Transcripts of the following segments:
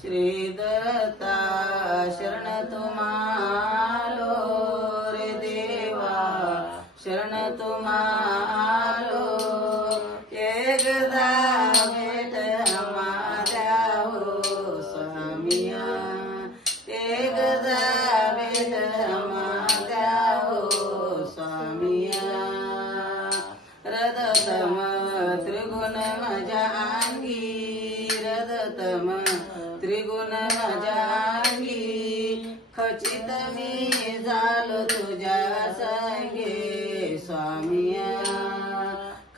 श्री दत्ता शरण तुम्हालो रे देवा शरण तुम्हालो एकदा भेट माझ्या हो स्वामिया एकदा भेट माझ्या हो स्वामिया रदतम त्रिगुण माझ्या अंगी रदतम त्रिगुण माझ्या अंगी खचित मी झालो तुझ्या संगे स्वामिया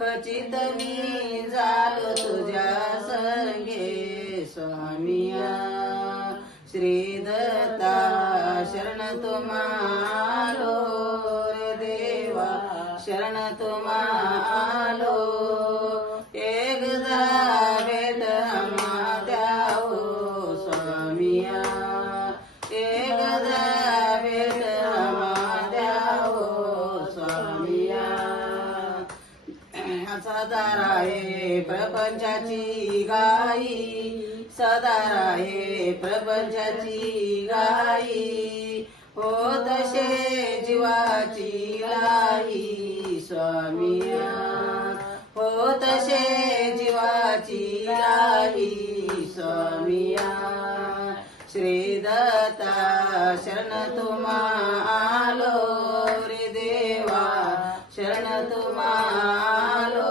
खचित मी झालो तुझ्या संगे स्वामिया श्री दत्ता शरण तुम्हालो रे देवा शरण तुम्हालो एकदा भेट माझ्या हो स्वामिया एकदा भेट माझ्या हो स्वामिया सदा राहे प्रपंचाची गाई सदा राहे प्रपंचाची गाई हो तसे जीवाची लाई स्वामिया हो तसे जीवाची लाई स्वामिया श्री दत्ता शरण तुम्हालो रे देवा शरण तुम्हालो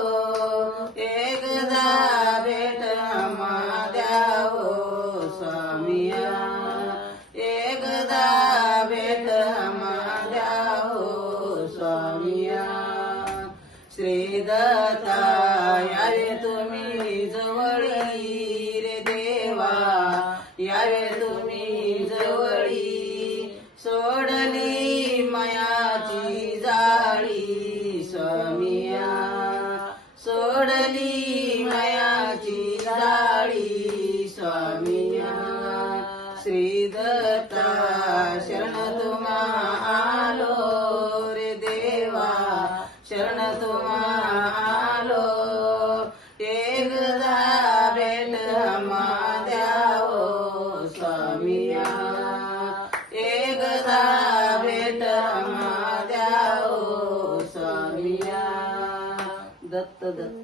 एकदा भेट माझ्या हो स्वामिया एकदा भेट माझ्या हो स्वामिया श्री दत्ता यावे तुम्ही जवळी रे देवा यावे तुम्ही जवळी सोडली मायाची जाळी स्वामिया सोडली मायाची जाळी स्वामिया श्री दत्ता शरण तुम्हालो रे देवा शरण तुम्हालो एकदा भेट माझ्या हो स्वामिया एकदा भेट माझ्या हो स्वामिया दत्त दत्त